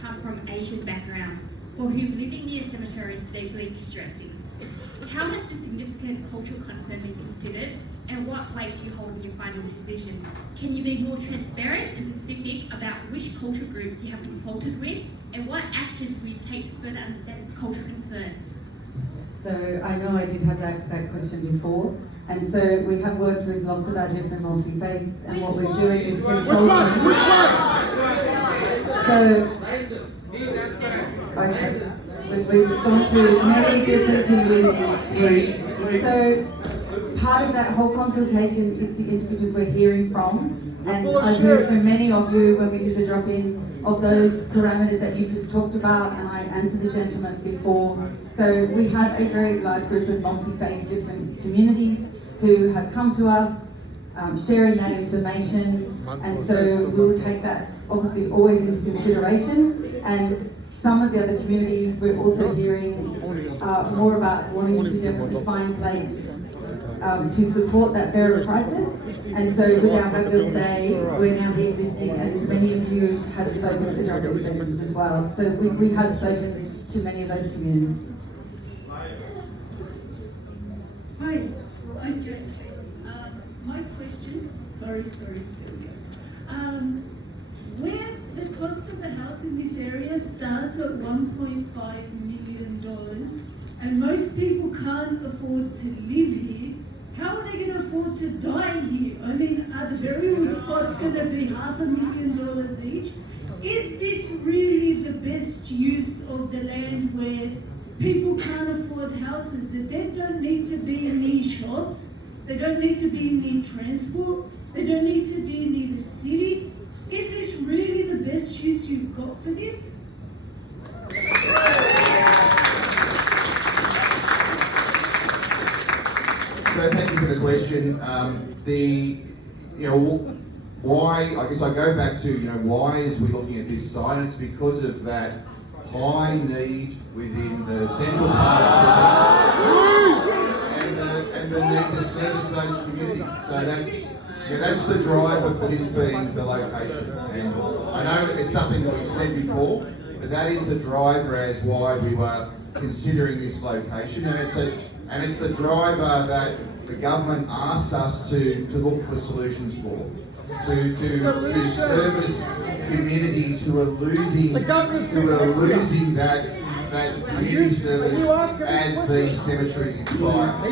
come from Asian backgrounds, for whom living near a cemetery is deeply distressing. How has this significant cultural concern been considered, and what weight do you hold in your final decision? Can you be more transparent and specific about which cultural groups you have consulted with, and what actions will you take to further understand this cultural concern? So I know I did have that question before, and so we have worked with lots of our different multi-faiths, and what we're doing is consulting. Okay. We've gone through many different communities. So part of that whole consultation is the individuals we're hearing from, and I've heard from many of you when we did the drop-in of those parameters that you just talked about, and I answered the gentleman before. So we have a very large group of multi-faith different communities who have come to us, sharing that information, and so we will take that obviously always into consideration. And some of the other communities we're also hearing more about wanting to definitely find places to support that burial process. And so with our fabulous day, we're now here listening, and many of you have spoken to the drug centres as well. So we have spoken to many of those communities. Hi, I'm Josephine. My question, sorry. Where the cost of a house in this area starts at $1.5 million, and most people can't afford to live here, how are they going to afford to die here? I mean, are the burial spots going to be $500,000 each? Is this really the best use of the land where people can't afford houses? That they don't need to be near shops, they don't need to be near transport, they don't need to be near the city. Is this really the best use you've got for this? So thank you for the question. Why, I guess I go back to, why is we looking at this site? And it's because of that high need within the central part of Sydney and the need to service those communities. So that's the driver for this being the location. And I know it's something that we said before, but that is the driver as why we were considering this location. And it's the driver that the government asked us to look for solutions for. To service communities who are losing that community service as these cemeteries expire.